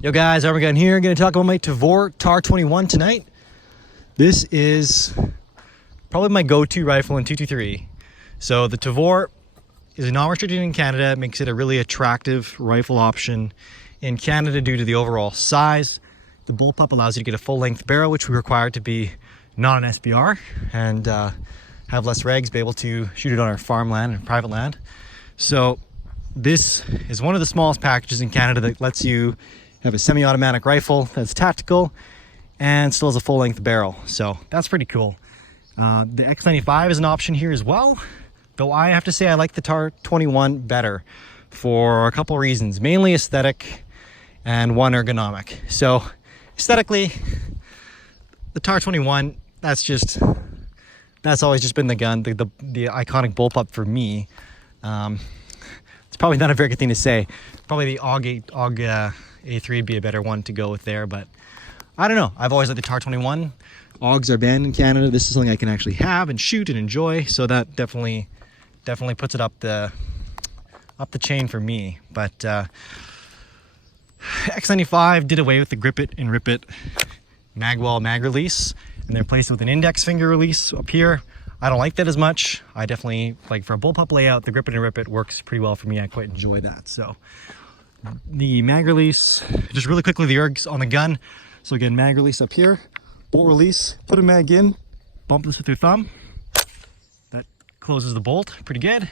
Yo guys, Arm&Gun here. I'm going to talk about my Tavor TAR21 tonight. This is probably my go-to rifle in 223. So the Tavor is non-restricted in Canada. It makes it a really attractive rifle option in Canada due to the overall size. The bullpup allows you to get a full-length barrel, which we require to be not an SBR, and have less regs, be able to shoot it on our farmland and private land. So this is one of the smallest packages in Canada that lets you have a semi-automatic rifle that's tactical and still has a full-length barrel. So that's pretty cool. The X95 is an option here as well, though I have to say I like the TAR21 better for a couple reasons, mainly aesthetic and one ergonomic. So aesthetically, the TAR21, that's always just been the gun, the iconic bullpup for me. It's probably not a very good thing to say. Probably the AUG A3 would be a better one to go with there, but I don't know. I've always liked the TAR21. AUGs are banned in Canada. This is something I can actually have and shoot and enjoy, so that definitely puts it up the chain for me. But X95 did away with the grip it and rip it magwell mag release, and they're replaced with an index finger release up here. I don't like that as much. I definitely, like for a bullpup layout, the grip it and rip it works pretty well for me. I quite enjoy that. So the mag release, just really quickly, the ergs on the gun. So again, mag release up here, bolt release, put a mag in, bump this with your thumb. That closes the bolt, pretty good.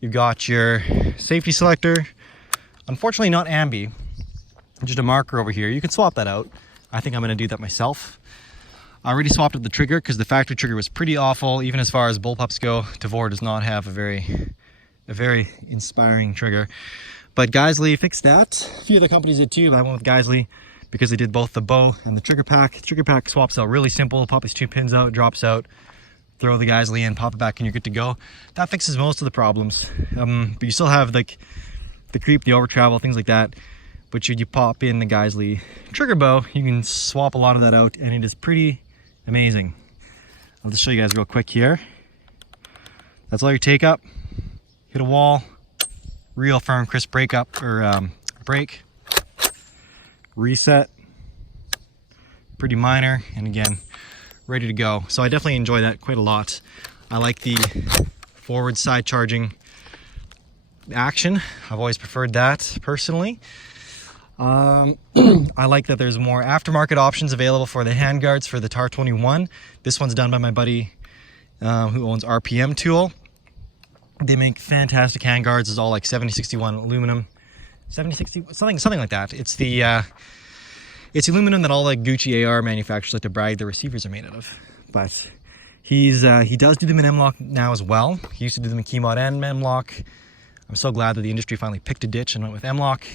You've got your safety selector. Unfortunately not ambi, just a marker over here. You can swap that out. I think I'm gonna do that myself. I already swapped out the trigger because the factory trigger was pretty awful. Even as far as bullpups go, Tavor does not have a very inspiring trigger. But Geisley fixed that. A few other companies did too, but I went with Geisley because they did both the bow and the trigger pack. The trigger pack swaps out really simple. Pop these two pins out, drops out, throw the Geisley in, pop it back, and you're good to go. That fixes most of the problems. But you still have like the creep, the over travel, things like that. But should you pop in the Geisley trigger bow, you can swap a lot of that out, and it is pretty amazing. I'll just show you guys real quick here. That's all your take up. Hit a wall, real firm, crisp break up or break. Reset. Pretty minor, and again, ready to go. So I definitely enjoy that quite a lot. I like the forward side charging action. I've always preferred that personally. I like that there's more aftermarket options available for the handguards for the TAR21. This one's done by my buddy who owns RPM Tool. They make fantastic handguards. It's all like 7061 aluminum, 7060 something like that. It's the it's aluminum that all like Gucci AR manufacturers like to brag their receivers are made out of. But he does do them in M-LOK now as well. He used to do them in Keymod and M-LOK. I'm so glad that the industry finally picked a ditch and went with M-LOK,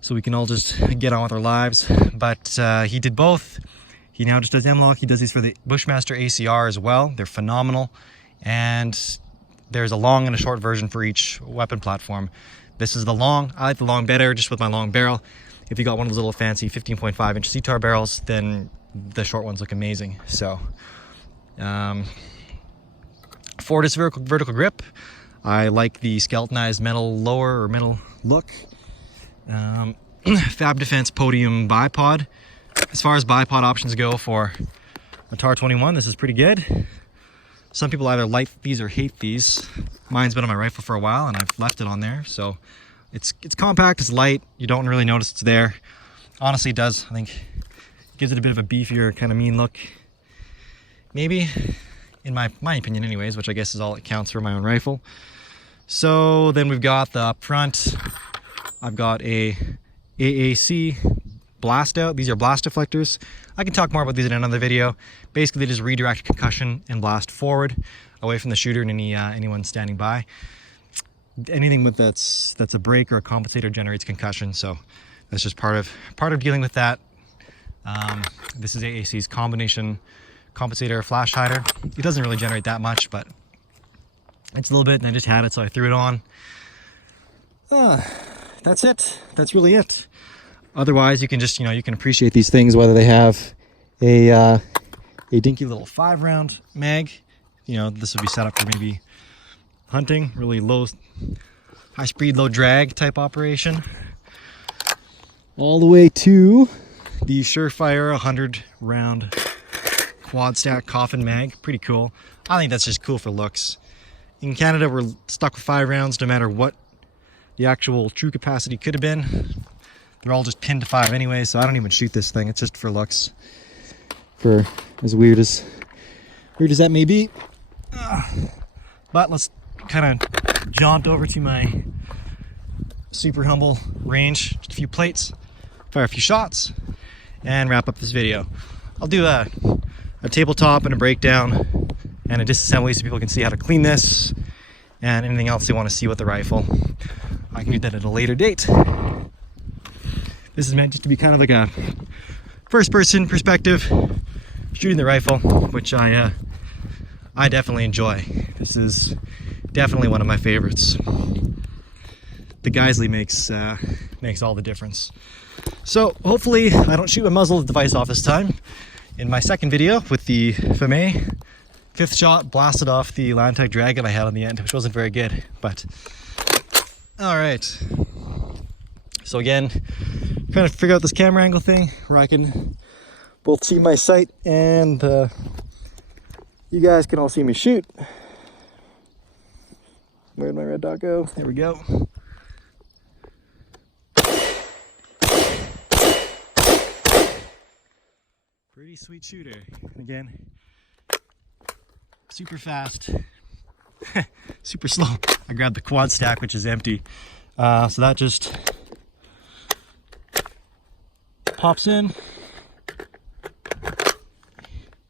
so we can all just get on with our lives. But he did both. He now just does M-LOK. He does these for the Bushmaster ACR as well. They're phenomenal. And there's a long and a short version for each weapon platform. This is the long. I like the long better, just with my long barrel. If you got one of those little fancy 15.5 inch CTAR barrels, then the short ones look amazing. So, Fortis vertical grip. I like the skeletonized metal lower or metal look. Fab Defense Podium Bipod. As far as bipod options go for a TAR21, this is pretty good. Some people either like these or hate these. Mine's been on my rifle for a while and I've left it on there. So it's compact, it's light, you don't really notice it's there. Honestly, it does. I think it gives it a bit of a beefier, kind of mean look. Maybe, in my opinion anyways, which I guess is all that counts for my own rifle. So then we've got the up front. I've got a AAC blast out. These are blast deflectors. I can talk more about these in another video. Basically, they just redirect concussion and blast forward, away from the shooter and anyone standing by. Anything with that's a break or a compensator generates concussion, so that's just part of dealing with that. This is AAC's combination compensator flash hider. It doesn't really generate that much, but it's a little bit, and I just had it, so I threw it on. That's it. That's really it. Otherwise, you can just, you can appreciate these things, whether they have a dinky little 5-round mag. This would be set up for maybe hunting, really high speed, low drag type operation. all the way to the Surefire 100 round quad stack coffin mag. Pretty cool. I think that's just cool for looks. In Canada, we're stuck with 5 rounds no matter what the actual true capacity could have been. They're all just pinned to 5 anyway, so I don't even shoot this thing. It's just for looks. For as weird as that may be. But let's kind of jaunt over to my super humble range. Just a few plates, fire a few shots, and wrap up this video. I'll do a tabletop and a breakdown and a disassembly so people can see how to clean this and anything else they want to see with the rifle. I can do that at a later date. This is meant just to be kind of like a first-person perspective shooting the rifle, which I definitely enjoy. This is definitely one of my favorites. The Geisley makes all the difference. So hopefully I don't shoot my muzzle of the device off this time. In my second video with the Fame, 5th shot blasted off the Landtag Dragon I had on the end, which wasn't very good, but all right. So again, trying to figure out this camera angle thing where I can both see my sight and you guys can all see me shoot. Where'd my red dot go? There we go. Pretty sweet shooter. Again, super fast, super slow. I grabbed the quad stack, which is empty. So that just pops in,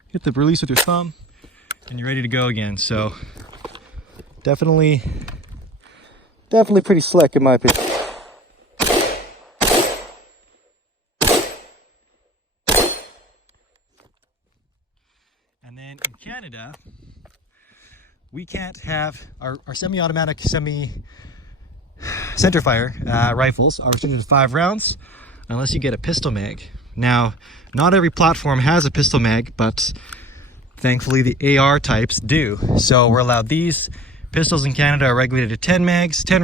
hit the release with your thumb, and you're ready to go again. So definitely pretty slick in my opinion. And then in Canada, we can't have our semi-automatic, centerfire rifles are restricted to 5 rounds unless you get a pistol mag. Now, not every platform has a pistol mag, but thankfully the AR types do. So we're allowed these. Pistols in Canada are regulated to 10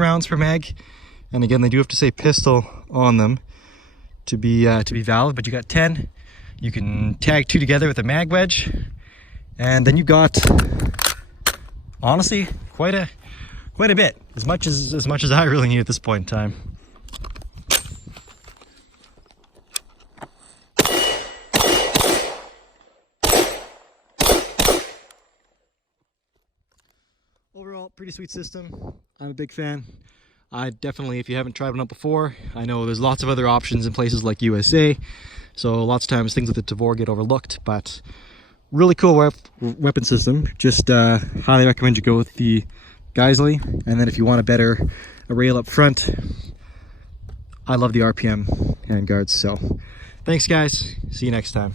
rounds per mag. And again, they do have to say pistol on them to be valid, but you got 10. You can tag 2 together with a mag wedge. And then you got, honestly, quite a bit, as much as I really need at this point in time. Overall, pretty sweet system. I'm a big fan. I definitely, if you haven't tried one out before, I know there's lots of other options in places like USA, so lots of times things with the Tavor get overlooked, but really cool weapon system. Just highly recommend you go with the Geisley, and then if you want a better rail up front, I love the RPM handguards. So thanks guys, see you next time.